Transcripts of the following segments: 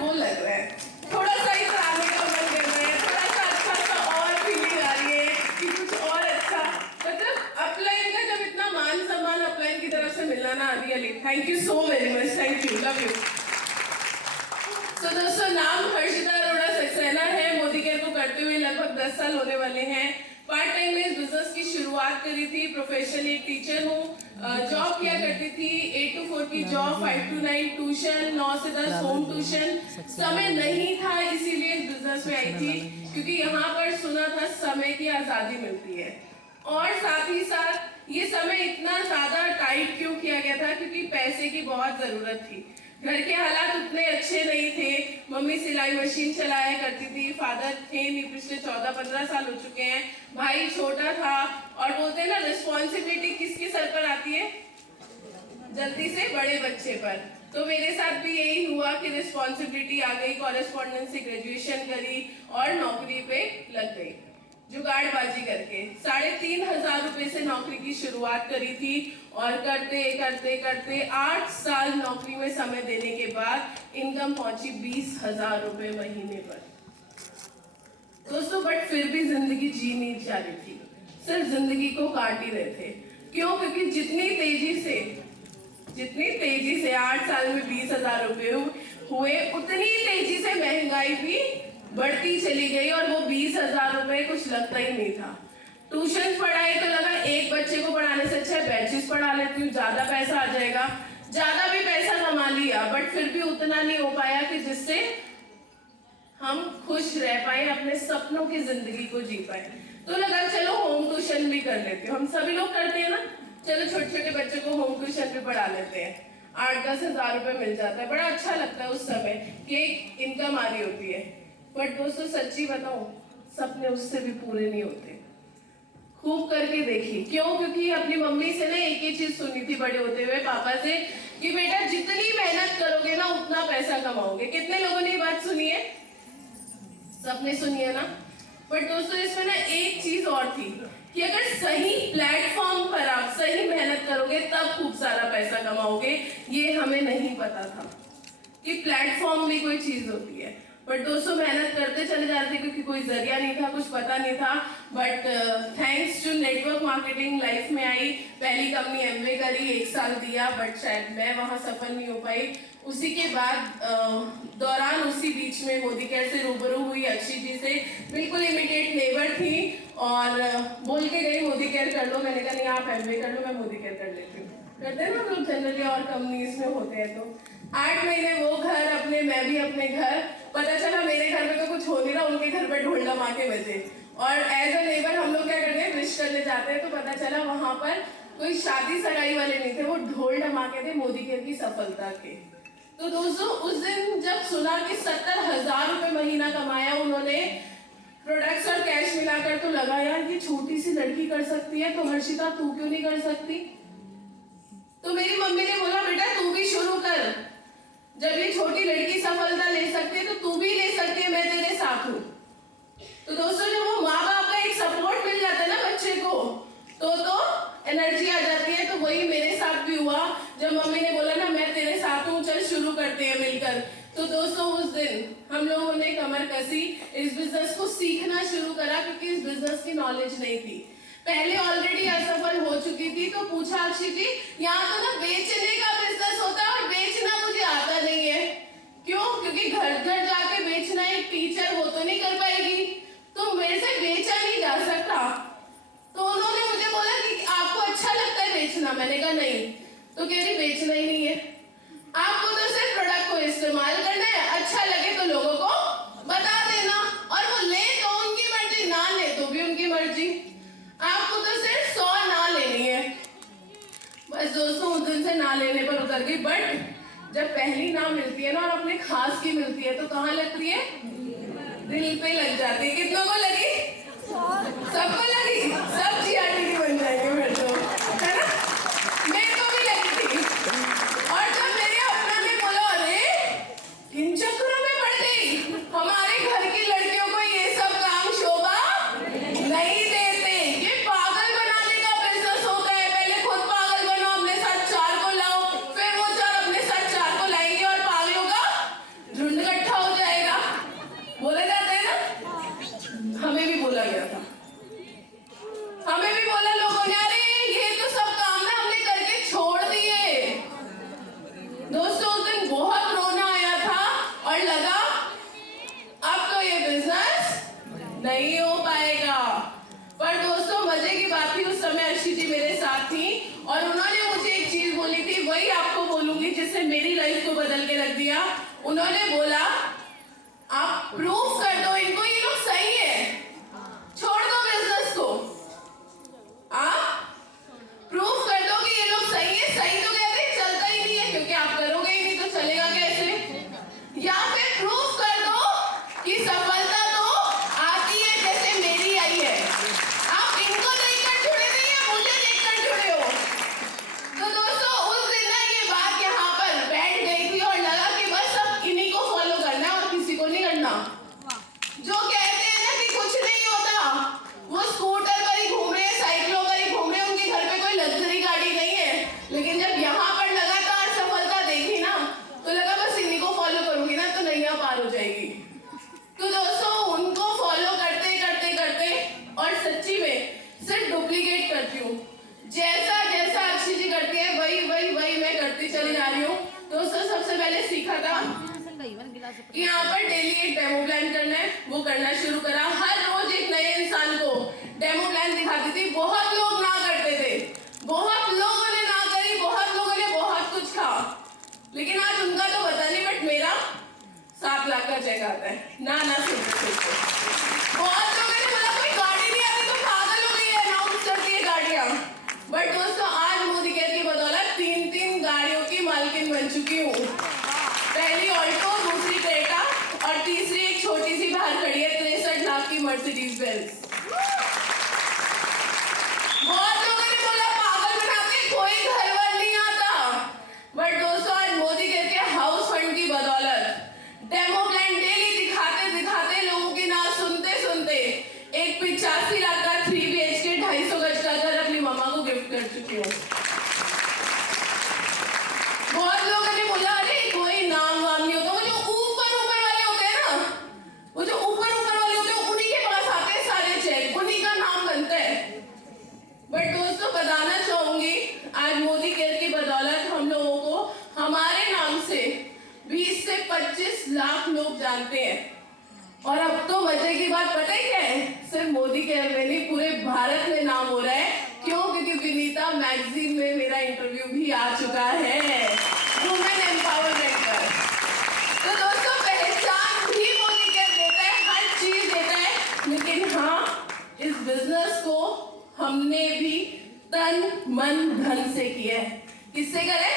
वो लग रहा है, थोड़ा सा ही कराने का मन कर रहा है, थोड़ा सा अच्छा सा और फीलिंग आ रही है कि कुछ और अच्छा, मतलब अपलाइन का जब इतना मान सम्मान अपलाइन की तरफ से मिलना ना, really thank you so very much, thank you, love you. तो दोस्तों, नाम हर्षिता अरोड़ा सक्सेना है। मोदी केयर को करते हुए लगभग 10 साल होने वाले हैं। पार्ट टाइम में इस बिजनेस की शुरुआत करी थी। प्रोफेशनली टीचर हूँ, जॉब किया करती थी, 8 to 4 की जॉब, 5 to 9 ट्यूशन, 9 से 10 होम ट्यूशन। समय नहीं था, इसीलिए इस बिजनेस में आई थी, क्योंकि यहाँ पर सुना था समय की आज़ादी मिलती है। और साथ ही साथ ये समय इतना ज़्यादा टाइट क्यों किया गया था, क्योंकि पैसे की बहुत ज़रूरत थी। घर के हालात उतने अच्छे नहीं थे। मम्मी सिलाई मशीन चलाया करती थी, फादर थे नहीं, पिछले 14-15 साल हो चुके हैं। भाई छोटा था, और बोलते हैं ना, रिस्पॉन्सिबिलिटी किसके सर पर आती है? जल्दी से बड़े बच्चे पर। तो मेरे साथ भी यही हुआ कि रिस्पॉन्सिबिलिटी आ गई, कॉरेस्पॉन्डेंस से ग्रेजुएशन करी और नौकरी पे लग गई, जुगाड़बाजी करके। 3,500 रुपए से नौकरी की शुरुआत करी थी, और करते करते करते 8 साल नौकरी में समय देने के बाद इनकम पहुंची 20,000 रुपए महीने पर। दोस्तों, बट फिर भी जिंदगी जी नहीं जा रही थी, सिर्फ जिंदगी को काट ही रहे थे। क्यों? क्योंकि जितनी तेजी से 8 साल में 20,000 रुपए हुए, उतनी तेजी से महंगाई भी बढ़ती चली गई, और वो 20,000 रुपए कुछ लगता ही नहीं था। ट्यूशन पढ़ाए तो लगा एक बच्चे को पढ़ाने से अच्छा बैचेस पढ़ा लेती हूँ, ज्यादा पैसा आ जाएगा। ज्यादा भी पैसा कमा लिया, बट फिर भी उतना नहीं हो पाया कि जिससे हम खुश रह पाए, अपने सपनों की जिंदगी को जी पाए। तो लगा चलो होम ट्यूशन भी कर लेते हो, हम सभी लोग करते हैं ना, चलो छोटे छोटे बच्चे को होम ट्यूशन भी पढ़ा लेते हैं। 8-10 हजार रुपए मिल जाता है, बड़ा अच्छा लगता है उस समय कि एक इनकम आ रही होती है। बट दोस्तों, सच्ची बताओ, सपने उससे भी पूरे नहीं होते। खूब करके देखी। क्यों? क्योंकि अपनी मम्मी से ना एक ही चीज सुनी थी बड़े होते हुए, पापा से, कि बेटा जितनी मेहनत करोगे ना उतना पैसा कमाओगे। कितने लोगों ने ये बात सुनी है? सबने सुनी है ना? बट दोस्तों, इसमें ना एक चीज और थी कि अगर सही प्लेटफॉर्म पर आप सही मेहनत करोगे तब खूब सारा पैसा कमाओगे। ये हमें नहीं पता था कि प्लेटफॉर्म भी कोई चीज होती है। बट दोस्तों, मेहनत करते चले जाते, क्योंकि कोई जरिया नहीं था, कुछ पता नहीं था। But thanks to network marketing life में आई। पहली कंपनी एमवे करी, 1 साल दिया, बट शायद मैं वहां सफल नहीं हो पाई। उसी के बाद दौरान उसी बीच में मोदी केयर से रूबरू हुई, अच्छी जी से, बिल्कुल इमीडिएट नेबर थी, और बोल के गई मोदी केयर कर लो। मैंने कहा नहीं, आप एमवे कर लो, मैं मोदी केयर कर लेती हूँ। करते हैं ना हम लोग जनरली, और कंपनीज में होते हैं। तो 8 महीने वो घर अपने, मैं भी अपने घर। पता चला मेरे घर में तो कुछ हो नहीं रहा, उनके घर पे ढोल धमाके बजे। और एज अ नेबर हम लोग क्या करते हैं, विश करने जाते हैं, तो पता चला वहां पर कोई शादी सगाई वाले नहीं थे, वो ढोल धमाके थे मोदी केयर की सफलता के। तो दोस्तों, उस दिन जब सुना कि 70,000 रुपए महीना कमाया उन्होंने, प्रोडक्ट्स और कैश मिलाकर, तो लगा यार ये छोटी सी लड़की कर सकती है, तो हर्षिता तू क्यों नहीं कर सकती? तो मेरी मम्मी ने बोला बेटा तू भी शुरू कर, जब ये छोटी लड़की सफलता ले सकती है तो तू भी ले सकती है, मैं तेरे साथ हूँ। तो दोस्तों, जब वो माँ बाप का एक सपोर्ट मिल जाता है ना बच्चे को, तो एनर्जी आ जाती है। तो वही मेरे साथ भी हुआ, जब मम्मी ने बोला ना मैं तेरे साथ हूँ, चल शुरू करते हैं मिलकर। तो दोस्तों, उस दिन हम लोगों ने कमर कसी, इस बिजनेस को सीखना शुरू करा, क्योंकि इस बिजनेस की नॉलेज नहीं थी। पहले ऑलरेडी असफल हो चुकी थी, तो पूछा अक्षय जी, यहाँ तो ना बेचने का बिजनेस होता है और बेचना मुझे आता नहीं है। क्यों? क्योंकि घर घर जाके बेचना एक टीचर वो तो नहीं कर पाएगी, तो मेरे से बेचा नहीं जा सकता। तो उन्होंने मुझे बोला कि आपको अच्छा लगता है बेचना? मैंने कहा नहीं। तो कह रही बेचना ही नहीं है, आपको तो सिर्फ प्रोडक्ट को इस्तेमाल करना है, अच्छा लगे तो लोगों को बता देना, और वो ले तो उनकी मर्जी, ना ले तो भी उनकी मर्जी, आपको तो सिर्फ 100 ना लेनी है। बस दोस्तों, उस दिन से ना लेने पर उतर गई। बट जब पहली ना मिलती है ना, और अपने खास की मिलती है, तो कहाँ लगती है? दिल पे लग जाती है। कितनों को लगी? सबको लगी, सब जीआरटी बन जाएंगे फिर तो, है ना? मेरे को भी लगी थी। और जब मेरे अपना ने बोला अरे इन चक्करों में पड़ गई, हमारे घर की लड़कियों को ये सब काम शोभा नहीं देते, ये पागल बनाने का बिजनेस होता है। पहले खुद पागल बनो, अपने साथ 4 को लाओ, फिर वो 4 अपने साथ 4 को लाएंगे, और पागलों का झुंड इकट्ठा उन्होंने बोला आप प्रूफ कर दो इनको ये लोग सही है, छोड़ दो बिजनेस को, आप प्रूफ कर दो कि ये लोग सही है। सही तो कहते हैं चलता ही नहीं है, क्योंकि आप करोगे ही नहीं तो चलेगा कैसे। या फिर प्रूफ कर दो कि सफलता तो आती है जैसे मेरी आई है, आप इनको देखकर जुड़े नहीं है, मुझे देखकर जुड़े हो। तो दोस्तों उस दिन ना ये बात यहाँ पर बैठ गई थी और लगा कि बस अब इन्हीं को फॉलो करना है और किसी को नहीं करना। जो कहते हैं ना कि कुछ नहीं होता, वो स्कूटर पर ही घूम रहे हैं, साइकिलों पर ही घूम रहे हैं, उनके घर पे कोई लग्जरी गाड़ी नहीं है, लेकिन जब यहाँ पर लगातार सफलता देखी ना तो लगा बस इन्हीं को फॉलो करूंगी ना तो नैया पार हो जाएगी। तो दोस्तों उनको फॉलो करते करते करते और सच्ची में सिर्फ डुप्लीकेट करती हूँ, जैसा जैसा अक्षी जी करती है वही वही वही मैं करती चली जा रही हूँ। दोस्तों सबसे पहले सीखा था कि यहाँ पर डेली एक डेमो प्लान करना है, वो करना शुरू करा। हर रोज एक नए इंसान को डेमो प्लान दिखाती थी। बहुत लोग ना करते थे, बहुत लोगों ने ना करी, बहुत लोगों ने बहुत कुछ कहा, लेकिन आज उनका तो पता नहीं, बट मेरा 7 लाख का चेक आता है। ना सुनते बहुत लोगों ने बोला कोई गाड़ी नहीं आती तो पागल हो गई है, अनाउंस करती है गाड़ियां। बट दोस्तों आज मोदी केयर की बदौलत 3 गाड़ियों की मालकिन बन चुकी हूँ। पहली ऑल्टो, दूसरी क्रेटा और तीसरी एक छोटी सी बाहर खड़ी है 63 लाख की मर्सिडीज बेंज। बहुत लोगों ने बोला पागल बनाते, कोई घर वर नहीं आता, बट दोस्तों आज मोदी केयर के हाउस फंड की बदौलत डेमो प्लान डेली दिखाते दिखाते लोगों की ना सुनते सुनते एक 85 लाख का 3 BHK 250 गज का घर अपनी मम्मा को गिफ्ट कर चुकी हूँ। बहुत लोगों ने बोला अरे कोई नाम वाम नहीं होता, वो जो ऊपर वाले होते हैं ना, वो जो ऊपर वाले होते हैं उन्हीं के पास आते हैं सारे चेक, उन्हीं का नाम बनता है। बट दोस्तों बताना चाहूंगी आज मोदी केयर की बदौलत हम लोगों को हमारे नाम से 20 से 25 लाख लोग जानते हैं। और अब तो मजे की बात पता ही क्या है, सिर्फ मोदी केयर में नहीं पूरे भारत में नाम हो रहा है। क्यों? क्योंकि विनीता मैगजीन में मेरा इंटरव्यू भी आ चुका है वुमेन एम्पावरमेंट पर। तो दोस्तों पहचान भी मोदी केयर देता है, हर चीज देता है, लेकिन हाँ इस बिजनेस को हमने भी तन मन धन से किया है। किससे करे?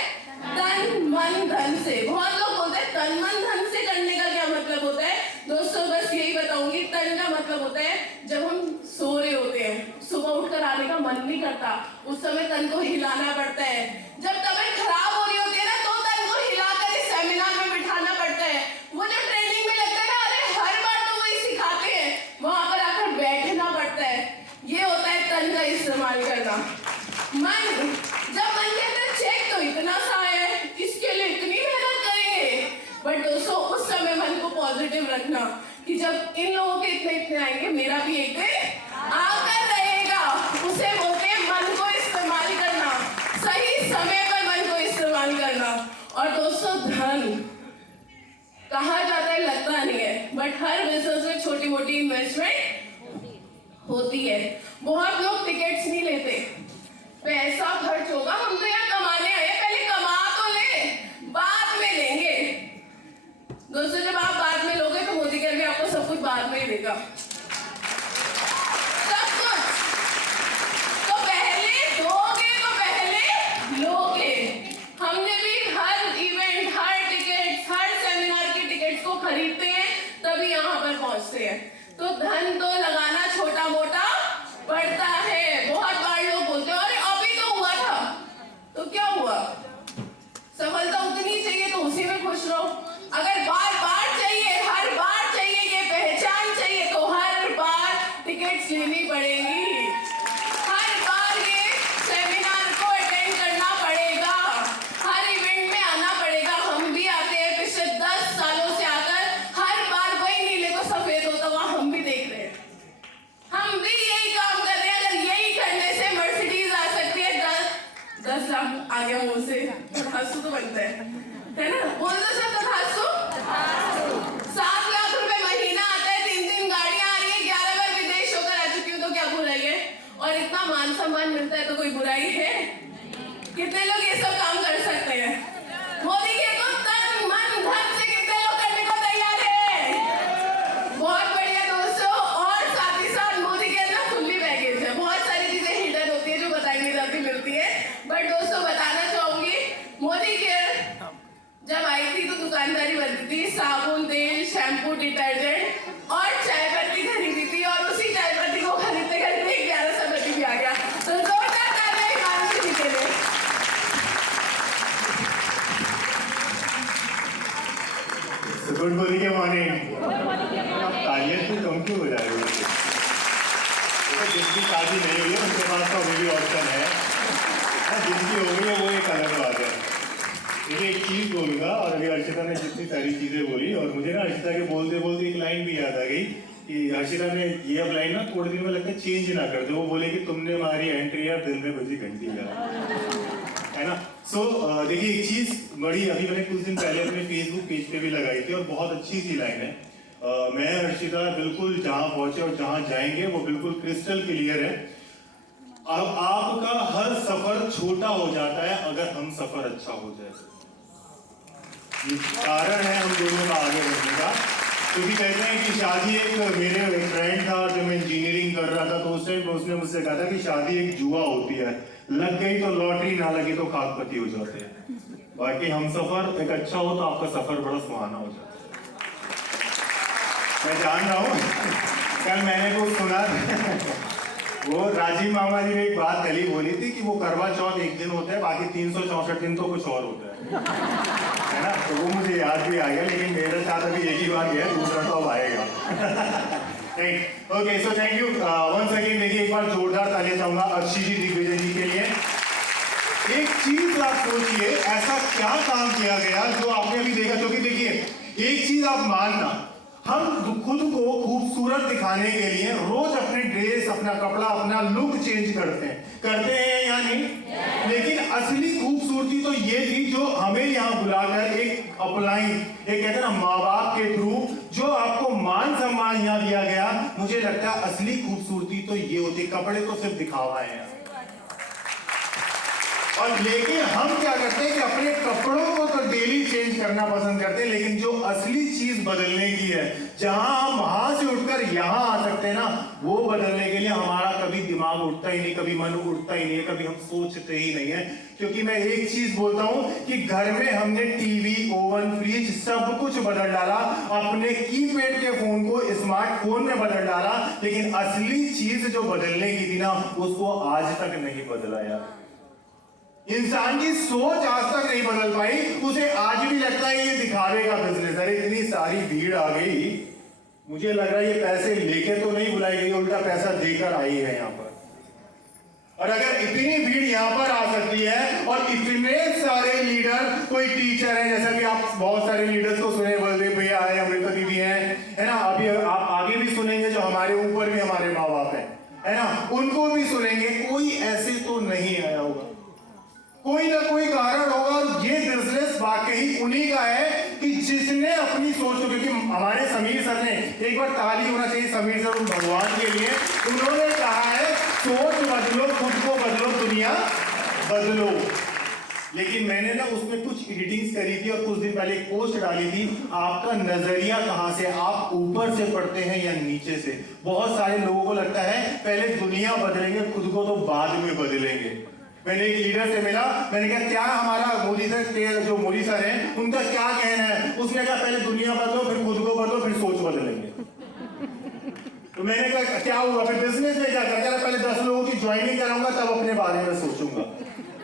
तन मन धन से। बहुत लोग बोलते हैं तन मन धन से करने का क्या मतलब होता है। दोस्तों बस यही बताऊंगी, तन का मतलब होता है जब हम सो रहे होते हैं, सुबह उठकर आने का मन नहीं करता, उस समय तन को हिलाना पड़ता है। जब तबीयत खराब हो रही होती है ना तो तन को हिलाकर इस सेमिनार में बिठाना पड़ता है। वो जो ट्रेनिंग में लगता है ना, अरे हर बार तो वही सिखाते हैं, वहां पर आकर बैठना पड़ता है। ये होता है तन का इस्तेमाल करना। मन, जब मन के अंदर चेक तो इतना सा है, इसके लिए इतनी मेहनत करेंगे, बट दोस्तों उस समय मन को पॉजिटिव रखना कि जब इन लोगों के इतने आएंगे मेरा भी एक दिन आकर रहेगा। उसे बोलते हैं मन को इस्तेमाल करना, सही समय पर मन को इस्तेमाल करना। और दोस्तों धन कहा जाता है लगता नहीं है, बट हर बिजनेस में छोटी मोटी इन्वेस्टमेंट होती है। बहुत लोग टिकट्स नहीं लेते, पैसा खर्च होगा, हम तो यहाँ कमाने आए, पहले कमा तो ले, बाद में लेंगे। दोस्तों जब आप बाद में लोगे तो मोदी केयर भी आपको सब कुछ बाद में ही देगा, सब कुछ। तो पहले दोगे तो पहले लोगे। हमने भी हर इवेंट, हर टिकट, हर सेमिनार की टिकट को खरीदते हैं तभी यहाँ पर पहुंचते हैं। तो धन तो लगाना छोटा मोटा पड़ता है। बहुत बार लोग बोलते हैं अरे अभी तो हुआ था, तो क्या हुआ? सफलता उतनी चाहिए तो उसी में खुश रहो। अगर बार बार चाहिए, हर बार चाहिए, ये पहचान चाहिए, तो हर बार टिकट्स लेनी पड़ेगी, हर बार ये सेमिनार को अटेंड करना पड़ेगा, हर इवेंट में आना पड़ेगा। हम भी आते हैं पिछले 10 सालों से आकर, हर बार वही नीले को सफेद होता हुआ हम भी देख रहे हैं, हम भी यही काम कर रहे हैं। अगर शैम्पू, डिटर्जेंट और चाय पत्ती खरीदी थी और उसी चाय पत्ती को खरीदते खरीदते 1100 पत्ती भी आ गया। तो जोरदार तालियां हिमांशु जी के लिए। गुड मॉर्निंग के मॉर्निंग। तालियां तो कम क्यों हो जा रही है? जिनकी शादी नहीं हुई है उनके पास तो अभी भी ऑप्शन है, जिनकी हो गई है वो एक अलग बात है। देखिए एक चीज बोलूंगा, और अभी अर्शिता ने जितनी सारी चीजें बोली और मुझे ना अर्शिता के बोलते बोलते एक लाइन भी याद आ गई कि अर्शिता ने ये अब लाइन ना थोड़े दिन में लगता है चेंज ना कर दो। वो बोले कि तुमने हमारी एंट्री यार दिल में बजी घंटी का, है ना। सो देखिए एक चीज बड़ी अभी मैंने कुछ दिन पहले अपने फेसबुक पेज पे भी लगाई थी और बहुत अच्छी सी लाइन है। मैं अर्शिता बिल्कुल जहां पहुंचे और जहां जाएंगे वो बिल्कुल क्रिस्टल क्लियर है। अब आपका हर सफर छोटा हो जाता है अगर हम सफर अच्छा हो जाए। ये कारण है हम दोनों का आगे बढ़ने का, क्योंकि कहते हैं कि शादी एक मेरे एक फ्रेंड था जब मैं इंजीनियरिंग कर रहा था तो उस टाइम उसने मुझसे कहा था कि शादी एक जुआ होती है, लग गई तो लॉटरी, ना लगी तो खाकपति हो जाते हैं। बाकी हम सफर एक अच्छा हो तो आपका सफर बड़ा सुहाना हो जाता है। मैं जान रहा हूँ कल मैंने कुछ सुना वो राजीव मामा जी ने एक बात कली बोली थी कि वो करवा चौथ एक दिन होता है, बाकी 364 दिन तो कुछ और होता है ना। तो वो मुझे याद भी आ गया, लेकिन मेरे साथ अभी एक ही बार गया, दूसरा तो अब आएगा। Okay, so thank you once again. देखिए एक बार जोरदार तालियां चाहूंगा अर्शी जी, दिग्विजय जी के लिए। एक चीज आप सोचिए, ऐसा क्या काम किया गया जो आपने अभी देखा? क्योंकि देखिए एक चीज आप मानना, हम खुद को खूबसूरत दिखाने के लिए रोज अपने ड्रेस, अपना कपड़ा, अपना लुक चेंज करते हैं या नहीं? लेकिन असली खूबसूरती तो ये थी जो हमें यहाँ बुलाकर एक अपलाइन, एक कहते हैं ना माँ बाप के थ्रू जो आपको मान सम्मान यहाँ दिया गया। मुझे लगता है असली खूबसूरती तो ये होती, कपड़े तो सिर्फ दिखावा है। और लेकिन हम क्या करते हैं कि अपने कपड़ों को तो डेली चेंज करना पसंद करते हैं, लेकिन जो असली चीज बदलने की है, जहां हम वहां से उठकर यहां आ सकते हैं ना, वो बदलने के लिए हमारा कभी दिमाग उठता ही नहीं, कभी मन उठता ही नहीं है, कभी हम सोचते ही नहीं है। क्योंकि मैं एक चीज बोलता हूं कि घर में हमने टीवी, ओवन, फ्रिज सब कुछ बदल डाला, अपने कीपैड के फोन को स्मार्टफोन में बदल डाला, लेकिन असली चीज जो बदलने की थी ना, उसको आज तक नहीं बदला यार। इंसान की सोच आज तक नहीं बदल पाई, उसे आज भी लगता है ये दिखावे का बिजनेस। अरे इतनी सारी भीड़ आ गई, मुझे लग रहा है ये पैसे लेके तो नहीं बुलाई गई, उल्टा पैसा देकर आई है यहाँ पर। और अगर इतनी भीड़ यहाँ पर आ सकती है और इतने सारे लीडर, कोई टीचर है, जैसा कि आप बहुत सारे लीडर्स को सुने, बलदेव भैया आए, अमृता दीदी है ना, अभी आप आगे भी सुनेंगे जो हमारे ऊपर भी हमारे माँ बाप है ना, उनको भी सुनेंगे। कोई ऐसे तो नहीं आया होगा, कोई ना कोई कारण होगा। और ये बिजनेस वाकई उन्हीं का है कि जिसने अपनी सोच को, क्योंकि हमारे समीर सर ने, एक बार ताली होना चाहिए समीर सर उन भगवान के लिए, उन्होंने कहा है सोच बदलो, खुद को बदलो, दुनिया बदलो। लेकिन मैंने ना उसमें कुछ एडिटिंग्स करी थी और कुछ दिन पहले एक पोस्ट डाली थी, आपका नजरिया कहां से, आप ऊपर से पढ़ते हैं या नीचे से? बहुत सारे लोगों को लगता है पहले दुनिया बदलेंगे, खुद को तो बाद में बदलेंगे। मैंने एक लीडर से मिला, मैंने कहा क्या हमारा मोदी सर, जो मोदी सर हैं, उनका क्या कहना है? उसने कहा पहले दुनिया बदलो, फिर खुद को बदलो, फिर सोच बदलेंगे। तो मैंने कहा क्या हुआ फिर बिजनेस में क्या करेगा? पहले 10 लोगों की ज्वाइनिंग कराऊंगा तब अपने बारे में सोचूंगा।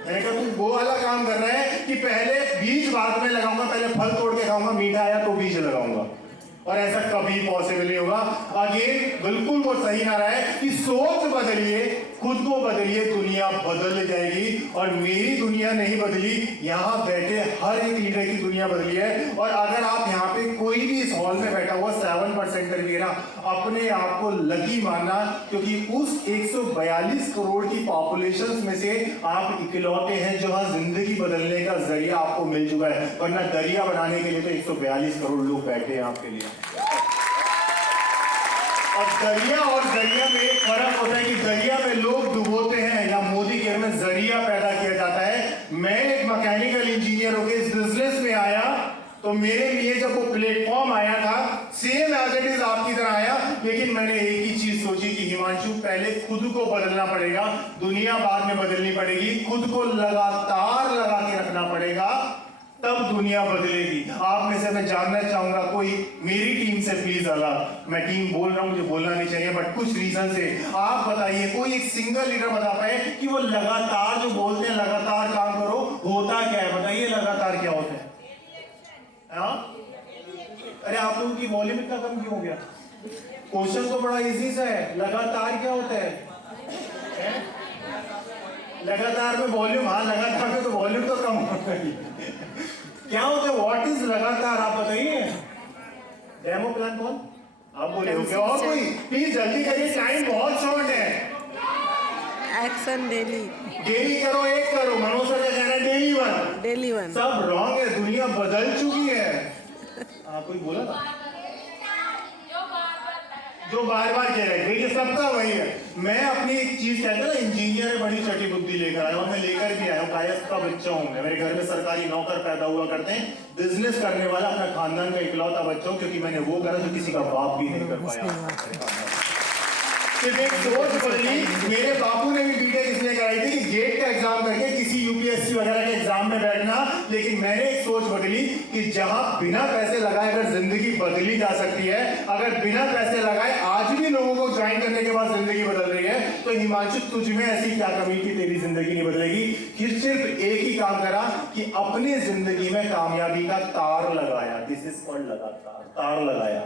मैंने कहा तू वो वाला काम कर रहा है कि पहले बीज बाद में लगाऊंगा, पहले फल तोड़ के खाऊंगा, मीठा आया तो बीज लगाऊंगा, और ऐसा कभी पॉसिबल नहीं होगा। अगेन बिल्कुल वो सही ना रहा है कि सोच बदलिए, खुद को बदलिए, दुनिया बदल जाएगी। और मेरी दुनिया नहीं बदली, यहाँ बैठे हर एक लीडर की दुनिया बदली है। और अगर आप यहाँ पे कोई भी इस हॉल में बैठा हुआ 7% कर लिए ना, अपने आप को लकी मानना, क्योंकि उस 142 करोड़ की पॉपुलेशन में से आप इकलौते हैं जहां जिंदगी बदलने का जरिया आपको मिल चुका है, वरना दरिया बनाने के लिए तो 142 करोड़ लोग बैठे हैं आपके लिए। और दरिया में एक फर्क होता है कि दरिया में लोग डुबोते हैं या मोदी के घर में जरिया पैदा किया जाता है। मैं एक मैकेनिकल इंजीनियर होकर इस बिजनेस में आया तो मेरे लिए जब वो प्लेटफॉर्म आया था, सेम एज इट इज आपकी तरह आया, लेकिन मैंने एक ही चीज सोची कि हिमांशु पहले खुद को बदलना पड़ेगा, दुनिया बाद में बदलनी पड़ेगी, खुद को लगातार लगा के रखना पड़ेगा, तब दुनिया बदलेगी। आप में से मैं जानना चाहूंगा कोई मेरी टीम से प्लीज अलग, मैं टीम बोल रहा हूं, मुझे बोलना नहीं चाहिए, बट कुछ रीजन से आप बताइए कोई एक सिंगल लीडर बता पाए कि वो लगातार जो बोलते हैं लगातार काम करो, होता क्या है? बताइए लगातार क्या होता है? हाँ? अरे आप लोगों की वॉल्यूम इतना कम क्यों हो गया? क्वेश्चन तो बड़ा इजी सा है, लगातार क्या होता है? लगातार में वॉल्यूम, हाँ लगातार में तो वॉल्यूम तो कम होता है। क्या होता है? व्हाट इज लगातार? आप बताइए। डेमो प्लान कौन? आप बोले हो क्या? और कोई प्लीज जल्दी करिए, टाइम बहुत शॉर्ट है। Action daily. डेली करो, एक करो, मनोज सर का कहना है डेली वन। Daily one. सब रॉन्ग है, दुनिया बदल चुकी है। कोई बोला था जो बार बार कह रहे हैं, देखिए सबका वही है। मैं अपनी एक चीज कहता ना, इंजीनियर है, बड़ी चटी बुद्धि लेकर आया हूं, मैं लेकर भी आया हूं, कायस्थ का बच्चा हूं मैं। मेरे घर में सरकारी नौकर पैदा हुआ करते हैं, बिजनेस करने वाला अपना खानदान का इकलौता बच्चा हूं, क्योंकि मैंने वो करा जो किसी का बाप भी नहीं कर पाया। सिर्फ एक सोच बदली। मेरे बापू ने भी बीटेक इसलिए कराई थी कि गेट का एग्जाम करके किसी यूपीएससी वगैरह के एग्जाम में बैठना, लेकिन मैंने एक सोच बदली कि जहां बिना पैसे लगाए अगर जिंदगी बदली जा सकती है, अगर बिना पैसे लगाए आज भी लोगों को ज्वाइन करने के बाद जिंदगी बदल रही है, तो हिमांशु तुझ में ऐसी क्या कमी की तेरी जिंदगी नहीं बदलेगी? कि सिर्फ एक ही काम करा कि अपनी जिंदगी में कामयाबी का तार लगाया। दिस इज कॉल्ड लगातार, तार लगाया।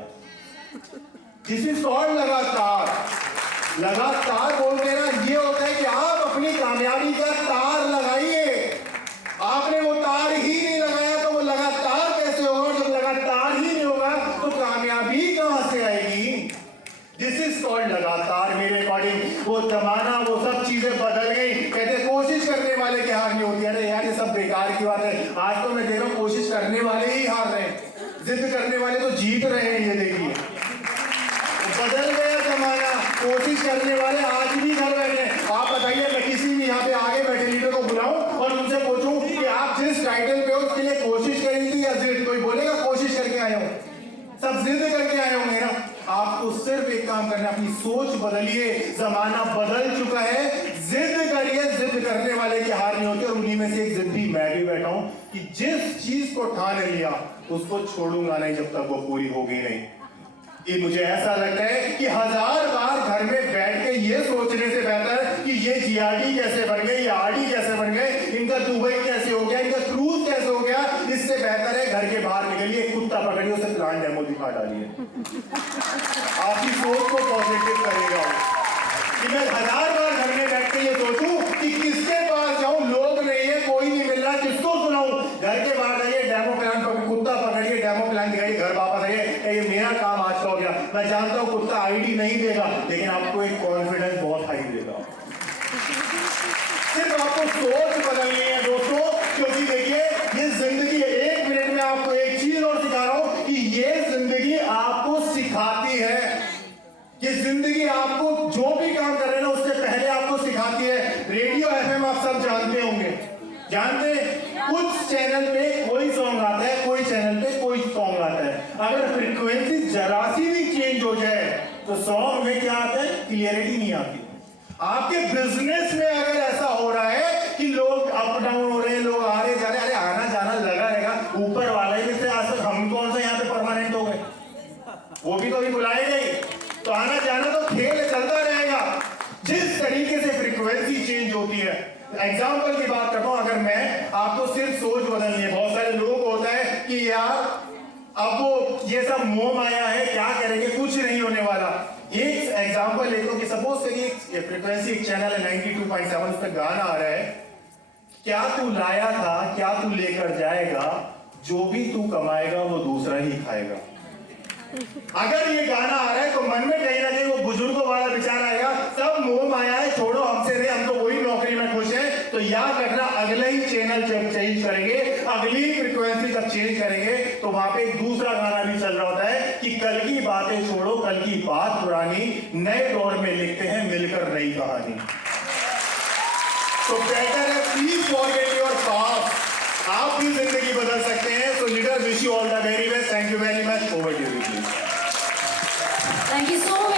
दिस इज कॉल्ड लगातार। लगातार बोलते ना, ये होता है कि आप अपनी कामयाबी का तार लगाइए। आपने वो तार ही नहीं लगाया तो वो लगातार कैसे होगा? जब लगातार ही नहीं होगा तो कामयाबी कहां से आएगी? दिस इज कॉल्ड लगातार। मेरे अकॉर्डिंग वो जमाना, वो सब चीजें बदल गई। कहते कोशिश करने वाले की हार नहीं होती। अरे यार ये सब बेकार की बात है। आज तो मैं देख रहा हूं कोशिश करने वाले ही हार रहे हैं, जिद करने वाले तो जीत रहे हैं। ये देखिए बदल गया जमाना। कोशिश करने वाले आज भी घर बैठे हैं। आप बताइए, मैं किसी भी यहाँ पे आगे बैठे लीडर को बुलाऊं और उनसे पूछूं कि आप जिस टाइटल पे हो उसके लिए कोशिश करी थी या जिद? कोई बोलेगा कोशिश करके आए हो? सब जिद करके आए होंगे ना। आपको सिर्फ एक काम करना, अपनी सोच बदलिए। जमाना बदल चुका है, जिद करिए। जिद करने वाले की हार नहीं होती। और उन्हीं में से एक जिद्दी मैं भी बैठा हूं कि जिस चीज को ठान लिया उसको छोड़ूंगा नहीं जब तक वो पूरी होगी नहीं। ये मुझे ऐसा लगता है कि 1000 बार घर में बैठ के ये सोचने से बेहतर कि ये जीआरडी कैसे बन गए, ये आरडी कैसे बन गए, इनका दुबई कैसे हो गया, इनका क्रूज कैसे हो गया, इससे बेहतर है घर के बाहर निकलिए, कुत्ता पकड़िए, उसे प्लान डेमो दिखा डालिए। आपकी सोच को पॉजिटिव करेगा कि मैं 1000 बार घर में बैठ के ये सोचूं कि किसके पास जाऊं, लोग नहीं है, कोई नहीं मिल रहा, किसको सुनाऊं? घर के बाहर जाइए, डेमो प्लान पर कुत्ता पकड़िए, डेमो प्लान दिखाइए, घर वापस आइए, ये मेरा काम आज का हो गया। मैं जानता हूं कुत्ता आईडी नहीं देगा, लेकिन आपको एक कॉन्फिडेंस बहुत हाई देगा। सिर्फ आपको सोच बदलनी है दोस्तों, क्योंकि देखिए ये जिंदगी है। 1 मिनट में आपको एक चीज और सिखा रहा हूं कि ये जिंदगी आपको सिखाती है। ये जिंदगी आपको जो भी काम कर रहे हैं ना उससे पहले आपको सिखाती है। रेडियो एफएम आप सब जानते होंगे, जानते हैं? कुछ चैनल पे कोई सॉन्ग आता है, कोई चैनल पे कोई सॉन्ग आता है। अगर फ्रीक्वेंसी जरा सी भी चेंज हो जाए तो सॉन्ग में क्या आता है? क्लियरिटी नहीं आती। आपके बिजनेस में अगर ऐसा हो रहा है कि लोग अप डाउन हो रहे हैं, लोग आ रहे जा रहे, अरे आना जाना लगा रहेगा, ऊपर वाले में से आज तक हम कौन सा यहाँ पे परमानेंट हो गए? वो भी तो अभी बुलाएगा ही, तो आना जाना तो खेल चलता रहेगा। जिस तरीके से फ्रीक्वेंसी चेंज होती है, एग्जाम्पल की बात करता हूं, अगर मैं आपको सिर्फ सोच बदलनी है। बहुत सारे लोगों को होता है कि यार अब वो ये सब मोह माया है, क्या करेंगे, कुछ नहीं होने वाला। एक एग्जाम्पल लेता हूं कि सपोज करिए फ्रीक्वेंसी एक चैनल है 92.7, उस पर गाना आ रहा है, क्या तू लाया था क्या तू लेकर जाएगा, जो भी तू कमाएगा वो दूसरा ही खाएगा। अगर ये गाना आ रहा है तो मन में कहीं ना कहीं वो बुजुर्गों वाला विचार आएगा, सब मोह माया है, छोड़ो हमसे रहे, हम तो वही नौकरी में खुश हैं। तो याद रखना, अगले ही चैनल जब चेंज करेंगे, अगली फ्रीक्वेंसी जब चेंज करेंगे, तो वहां पे एक दूसरा गाना भी चल रहा होता है कि कल की बातें छोड़ो, कल की बात पुरानी, नए दौर में लिखते हैं मिलकर नई कहानी। तो बेटर है प्लीज फॉरगेट योर पास्ट। आप भी जिंदगी बदल सकते हैं। So leader, wish you all the very best. Thank you very much. Over to you please. Thank you so much.